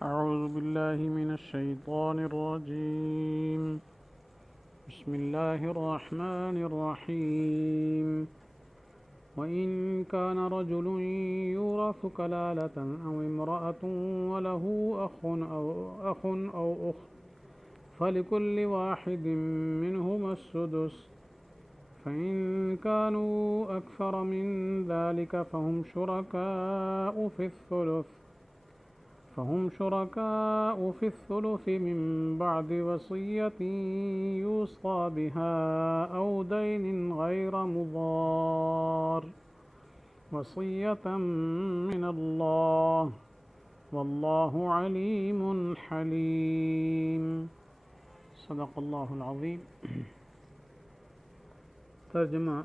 أعوذ بالله من الشيطان الرجيم. بسم الله الرحمن الرحيم. وإن كان رجل يورث كلالة أو امرأة وله أخ أو أخت فلكل واحد منهما السدس، فإن كانوا أكثر من ذلك فهم شركاء في الثلث من بعد وصية يوصى بها أو دين غير مضار، وصية من الله والله عليم حليم. صدق اللہ العظیم. ترجمہ: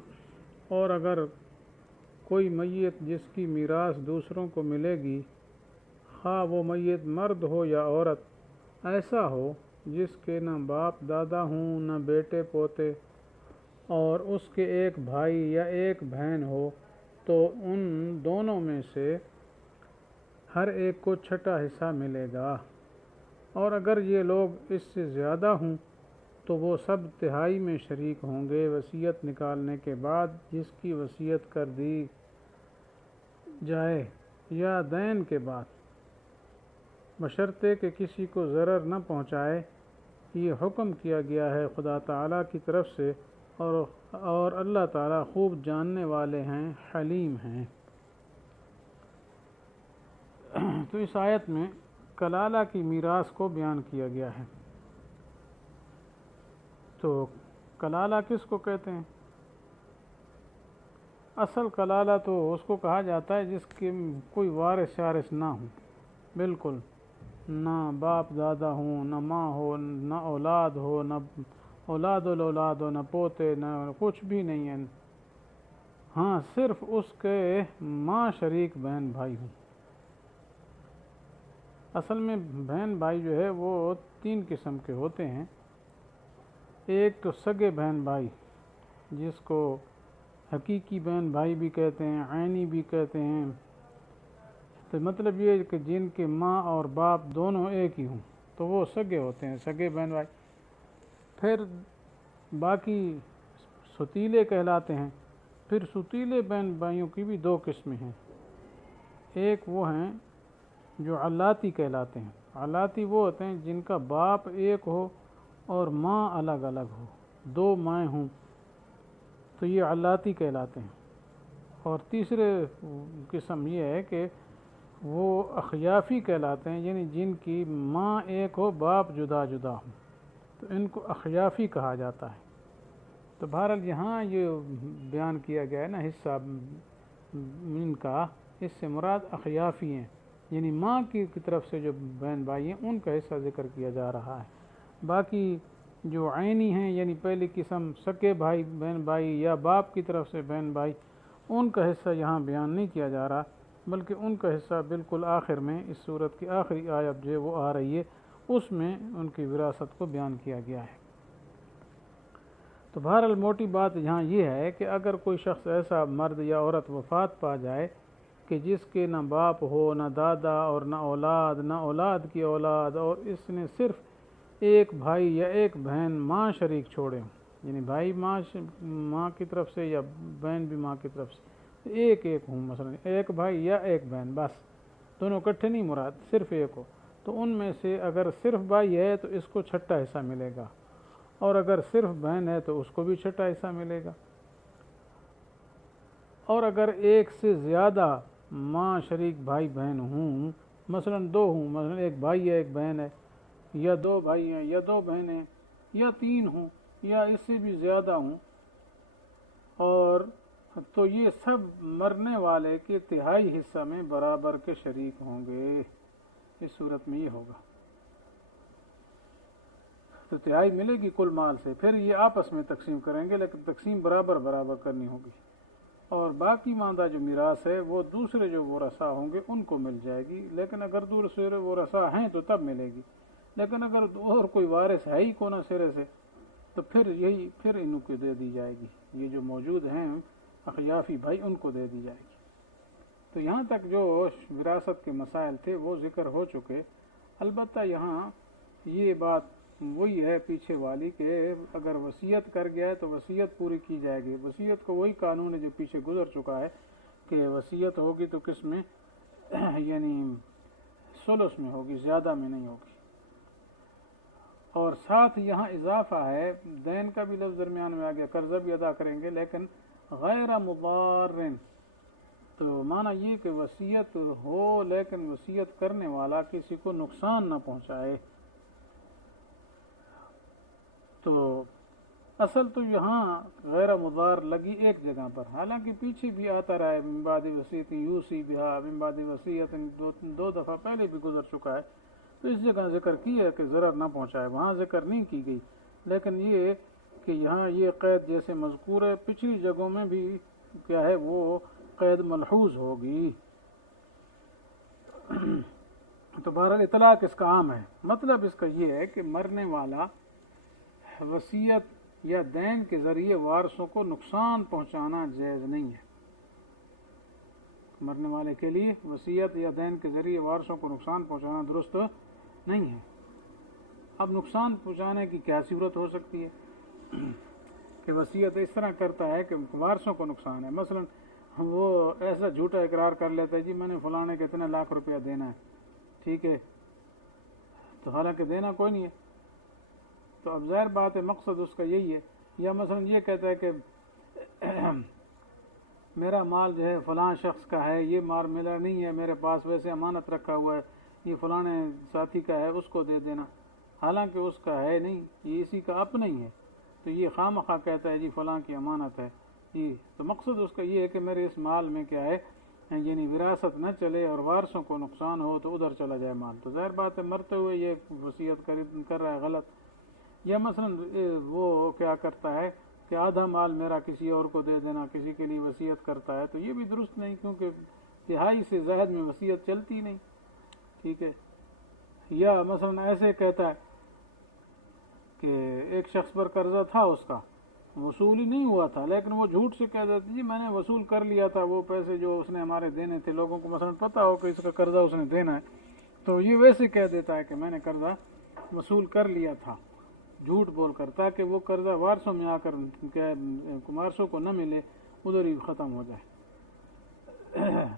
اور اگر کوئی میت جس کی میراث دوسروں کو ملے گی، خواہ وہ میت مرد ہو یا عورت، ایسا ہو جس کے نہ باپ دادا ہوں نہ بیٹے پوتے، اور اس کے ایک بھائی یا ایک بہن ہو، تو ان دونوں میں سے ہر ایک کو چھٹا حصہ ملے گا. اور اگر یہ لوگ اس سے زیادہ ہوں تو وہ سب تہائی میں شریک ہوں گے وصیت نکالنے کے بعد جس کی وصیت کر دی جائے یا دین کے بعد، بشرطے کہ کسی کو ضرر نہ پہنچائے. یہ حکم کیا گیا ہے خدا تعالیٰ کی طرف سے، اور اللہ تعالیٰ خوب جاننے والے ہیں، حلیم ہیں. تو اس آیت میں کلالہ کی میراث کو بیان کیا گیا ہے. تو کلالہ کس کو کہتے ہیں؟ اصل کلالہ تو اس کو کہا جاتا ہے جس کے کوئی وارث شارث نہ ہو، بالکل نہ باپ دادا ہوں، نہ ماں ہو، نہ اولاد ہو، نہ اولاد الاولاد ہو، نہ پوتے، نہ کچھ بھی نہیں ہے. ہاں، صرف اس کے ماں شریک بہن بھائی ہوں. اصل میں بہن بھائی جو ہے وہ 3 قسم کے ہوتے ہیں. ایک تو سگے بہن بھائی جس کو حقیقی بہن بھائی بھی کہتے ہیں، عینی بھی کہتے ہیں. تو مطلب یہ ہے کہ جن کے ماں اور باپ دونوں ایک ہی ہوں تو وہ سگے ہوتے ہیں، سگے بہن بھائی. پھر باقی ستیلے کہلاتے ہیں. پھر ستیلے بہن بھائیوں کی بھی 2 قسمیں ہیں. ایک وہ ہیں جو علاتی کہلاتے ہیں. علاتی وہ ہوتے ہیں جن کا باپ ایک ہو اور ماں الگ الگ ہو، 2 مائیں ہوں، تو یہ علاتی کہلاتے ہیں. اور تیسرے قسم یہ ہے کہ وہ اخیافی کہلاتے ہیں، یعنی جن کی ماں ایک ہو باپ جدا جدا ہو، تو ان کو اخیافی کہا جاتا ہے. تو بہرحال یہاں یہ بیان کیا گیا ہے نا حصہ ان کا، اس سے مراد اخیافی ہیں، یعنی ماں کی طرف سے جو بہن بھائی ہیں ان کا حصہ ذکر کیا جا رہا ہے. باقی جو عینی ہیں یعنی پہلی قسم سکے بھائی بہن بھائی یا باپ کی طرف سے بہن بھائی، ان کا حصہ یہاں بیان نہیں کیا جا رہا، بلکہ ان کا حصہ بالکل آخر میں اس صورت کی آخری آیت جو وہ آ رہی ہے اس میں ان کی وراثت کو بیان کیا گیا ہے. تو بہرحال موٹی بات یہاں یہ ہے کہ اگر کوئی شخص ایسا مرد یا عورت وفات پا جائے کہ جس کے نہ باپ ہو، نہ دادا، اور نہ اولاد، نہ اولاد کی اولاد، اور اس نے صرف ایک بھائی یا ایک بہن ماں شریک چھوڑے ہوں، یعنی بھائی ماں کی طرف سے یا بہن بھی ماں کی طرف سے ایک ہوں، مثلا ایک بھائی یا ایک بہن، بس دونوں اکٹھے نہیں مراد، صرف ایک ہو، تو ان میں سے اگر صرف بھائی ہے تو اس کو چھٹا حصہ ملے گا، اور اگر صرف بہن ہے تو اس کو بھی چھٹا حصہ ملے گا. اور اگر ایک سے زیادہ ماں شریک بھائی بہن ہوں، مثلا 2 ہوں، مثلا ایک بھائی ہے ایک بہن ہے، یا 2 بھائی ہیں یا 2 بہنیں، یا 3 ہوں یا اس سے بھی زیادہ ہوں، اور تو یہ سب مرنے والے کے تہائی حصہ میں برابر کے شریک ہوں گے. اس صورت میں یہ ہوگا تو تہائی ملے گی کل مال سے. پھر یہ آپس میں تقسیم کریں گے، لیکن تقسیم برابر برابر کرنی ہوگی. اور باقی ماندہ جو میراث ہے وہ دوسرے جو ورثاء ہوں گے ان کو مل جائے گی، لیکن اگر دوسرے ورثاء ہیں تو تب ملے گی. لیکن اگر اور کوئی وارث ہے ہی کونا سرے سے تو پھر ان کو دے دی جائے گی. یہ جو موجود ہیں اخیافی بھائی ان کو دے دی جائے گی. تو یہاں تک جو وراثت کے مسائل تھے وہ ذکر ہو چکے. البتہ یہاں یہ بات وہی ہے پیچھے والی کہ اگر وصیت کر گیا ہے تو وصیت پوری کی جائے گی. وصیت کا وہی قانون ہے جو پیچھے گزر چکا ہے کہ وصیت ہوگی تو کس میں یعنی ثلث میں ہوگی، زیادہ میں نہیں ہوگی. اور ساتھ یہاں اضافہ ہے، دین کا بھی لفظ درمیان میں آ گیا، قرضہ بھی ادا کریں گے لیکن غیر مضار. تو معنی یہ کہ وصیت ہو لیکن وصیت کرنے والا کسی کو نقصان نہ پہنچائے. تو اصل تو یہاں غیر مضار لگی ایک جگہ پر، حالانکہ پیچھے بھی آتا رہا ہے من بعد وصیت یوصی بہا من بعد وصیت، دو دفعہ پہلے بھی گزر چکا ہے. تو اس جگہ ذکر کی ہے کہ ضرر نہ پہنچائے، وہاں ذکر نہیں کی گئی. لیکن یہ کہ یہاں یہ قید جیسے مذکور ہے، پچھلی جگہوں میں بھی کیا ہے وہ قید ملحوظ ہوگی. تو بہرحال اطلاق اس کا عام ہے. مطلب اس کا یہ ہے کہ مرنے والا وصیت یا دین کے ذریعے وارثوں کو نقصان پہنچانا جائز نہیں ہے. مرنے والے کے لیے وصیت یا دین کے ذریعے وارثوں کو نقصان پہنچانا درست نہیں ہے. اب نقصان پہنچانے کی کیا صورت ہو سکتی ہے کہ وصیت اس طرح کرتا ہے کہ وارثوں کو نقصان ہے. مثلا وہ ایسا جھوٹا اقرار کر لیتا ہے جی میں نے فلانے کے اتنے لاکھ روپیہ دینا ہے، ٹھیک ہے، تو حالانکہ دینا کوئی نہیں ہے. تو اب ظاہر بات ہے مقصد اس کا یہی ہے. یا مثلا یہ کہتا ہے کہ میرا مال جو ہے فلاں شخص کا ہے، یہ مال ملا نہیں ہے میرے پاس، ویسے امانت رکھا ہوا ہے، یہ فلانے ساتھی کا ہے، اس کو دے دینا، حالانکہ اس کا ہے نہیں، یہ اسی کا اپنا ہی ہے. تو یہ خواہ مخواہ کہتا ہے جی فلاں کی امانت ہے جی. تو مقصد اس کا یہ ہے کہ میرے اس مال میں کیا ہے یعنی وراثت نہ چلے اور وارثوں کو نقصان ہو تو ادھر چلا جائے مال. تو ظاہر بات ہے مرتے ہوئے یہ وصیت کر رہا ہے غلط. یا مثلا وہ کیا کرتا ہے کہ آدھا مال میرا کسی اور کو دے دینا، کسی کے لیے وصیت کرتا ہے، تو یہ بھی درست نہیں، کیونکہ تہائی سے زائد میں وصیت چلتی نہیں، ٹھیک ہے. یا مثلا ایسے کہتا ہے کہ ایک شخص پر قرضہ تھا، اس کا وصول ہی نہیں ہوا تھا، لیکن وہ جھوٹ سے کہہ دیتا جی میں نے وصول کر لیا تھا وہ پیسے جو اس نے ہمارے دینے تھے. لوگوں کو مثلا پتہ ہو کہ اس کا قرضہ اس نے دینا ہے، تو یہ ویسے کہہ دیتا ہے کہ میں نے قرضہ وصول کر لیا تھا جھوٹ بول کر، تاکہ وہ قرضہ وارثوں میں آ کر وارثوں کو نہ ملے، ادھر ہی ختم ہو جائے.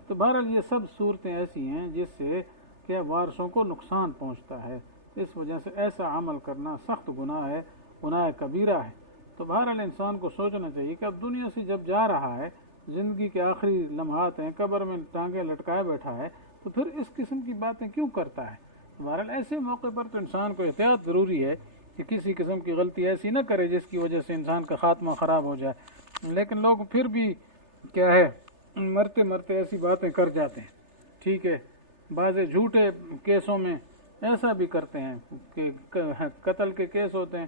تو بہرحال یہ سب صورتیں ایسی ہیں جس سے کہ وارثوں کو نقصان پہنچتا ہے. اس وجہ سے ایسا عمل کرنا سخت گناہ ہے، گناہ کبیرہ ہے. تو بہرحال انسان کو سوچنا چاہیے کہ اب دنیا سے جب جا رہا ہے، زندگی کے آخری لمحات ہیں، قبر میں ٹانگیں لٹکائے بیٹھا ہے، تو پھر اس قسم کی باتیں کیوں کرتا ہے. بہرحال ایسے موقع پر تو انسان کو احتیاط ضروری ہے کہ کسی قسم کی غلطی ایسی نہ کرے جس کی وجہ سے انسان کا خاتمہ خراب ہو جائے. لیکن لوگ پھر بھی کیا ہے مرتے مرتے ایسی باتیں کر جاتے ہیں، ٹھیک ہے. بعض جھوٹے کیسوں میں ایسا بھی کرتے ہیں کہ قتل کے کیس ہوتے ہیں،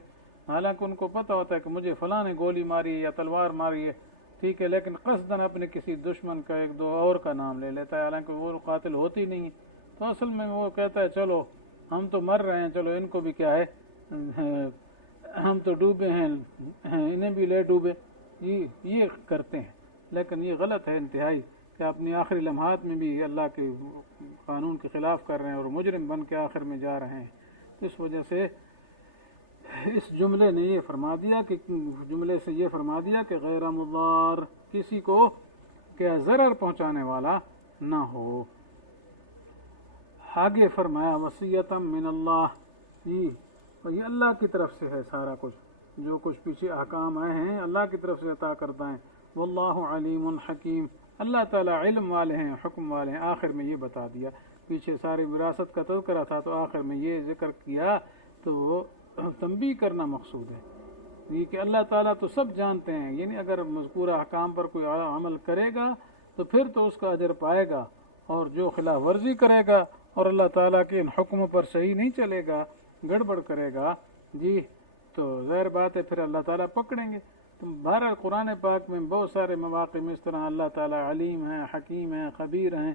حالانکہ ان کو پتہ ہوتا ہے کہ مجھے فلاں نے گولی ماری ہے یا تلوار ماری ہے، ٹھیک ہے، لیکن قصداً اپنے کسی دشمن کا ایک دو اور کا نام لے لیتا ہے، حالانکہ وہ قاتل ہوتی نہیں ہے. تو اصل میں وہ کہتا ہے چلو ہم تو مر رہے ہیں، چلو ان کو بھی کیا ہے ہم تو ڈوبے ہیں انہیں بھی لے ڈوبے. یہ کرتے ہیں، لیکن یہ غلط ہے انتہائی کہ اپنی آخری لمحات میں بھی اللہ کے قانون کے خلاف کر رہے ہیں اور مجرم بن کے آخر میں جا رہے ہیں. اس وجہ سے اس جملے نے یہ فرما دیا کہ جملے سے یہ فرما دیا کہ غیر مضار، کسی کو کیا ضرر پہنچانے والا نہ ہو. آگے فرمایا وصیۃ من اللہ، اور یہ اللہ کی طرف سے ہے سارا کچھ، جو کچھ پیچھے احکام آئے ہیں اللہ کی طرف سے عطا کرتا ہے. واللہ علیم حکیم، اللہ تعالیٰ علم والے ہیں، حکم والے ہیں. آخر میں یہ بتا دیا، پیچھے ساری وراثت کا تذکرہ تھا تو آخر میں یہ ذکر کیا، تو وہ تنبیہ کرنا مقصود ہے یہ کہ اللہ تعالیٰ تو سب جانتے ہیں. یعنی اگر مذکورہ احکام پر کوئی عمل کرے گا تو پھر تو اس کا اجر پائے گا، اور جو خلاف ورزی کرے گا اور اللہ تعالیٰ کے ان حکم پر صحیح نہیں چلے گا، گڑبڑ کرے گا جی، تو ظاہر بات ہے پھر اللہ تعالیٰ پکڑیں گے. تو بہرحال قرآن پاک میں بہت سارے مواقع میں اس طرح اللہ تعالیٰ علیم ہیں، حکیم ہیں، خبیر ہیں،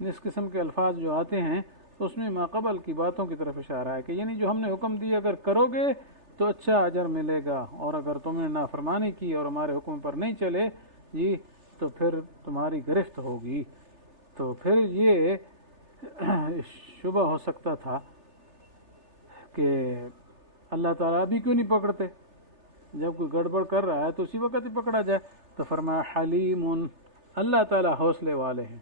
اس قسم کے الفاظ جو آتے ہیں تو اس میں ماقبل کی باتوں کی طرف اشارہ ہے کہ یعنی جو ہم نے حکم دیا اگر کرو گے تو اچھا اجر ملے گا، اور اگر تم نے نافرمانی کی اور ہمارے حکم پر نہیں چلے جی تو پھر تمہاری گرفت ہوگی. تو پھر یہ شبہ ہو سکتا تھا کہ اللہ تعالیٰ ابھی کیوں نہیں پکڑتے، جب کوئی گڑبڑ کر رہا ہے تو اسی وقت ہی پکڑا جائے۔ تو فرمایا حلیم، اللہ تعالیٰ حوصلے والے ہیں،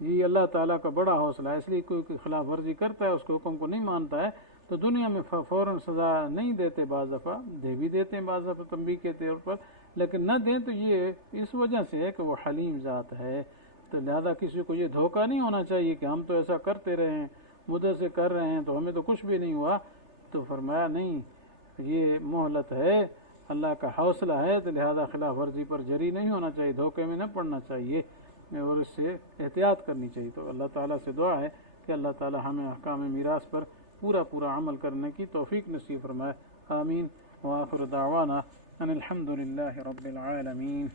یہ اللہ تعالیٰ کا بڑا حوصلہ ہے، اس لیے کوئی خلاف ورزی کرتا ہے، اس کے حکم کو نہیں مانتا ہے تو دنیا میں فوراً سزا نہیں دیتے، بعض دفعہ دے بھی دیتے ہیں، بعض دفعہ تنبیہ کے طور پر، لیکن نہ دیں تو یہ اس وجہ سے ہے کہ وہ حلیم ذات ہے۔ تو لہذا کسی کو یہ دھوکہ نہیں ہونا چاہیے کہ ہم تو ایسا کرتے رہے ہیں، مدت سے کر رہے ہیں تو ہمیں تو کچھ بھی نہیں ہوا۔ تو فرمایا نہیں، یہ مہلت ہے، اللہ کا حوصلہ ہے، تو لہذا خلاف ورزی پر جری نہیں ہونا چاہیے، دھوکے میں نہ پڑنا چاہیے اور اس سے احتیاط کرنی چاہیے۔ تو اللہ تعالیٰ سے دعا ہے کہ اللہ تعالیٰ ہمیں احکام میراث پر پورا عمل کرنے کی توفیق نصیب فرمائے، آمین۔ وآخر دعوانا ان الحمد للہ رب العالمین۔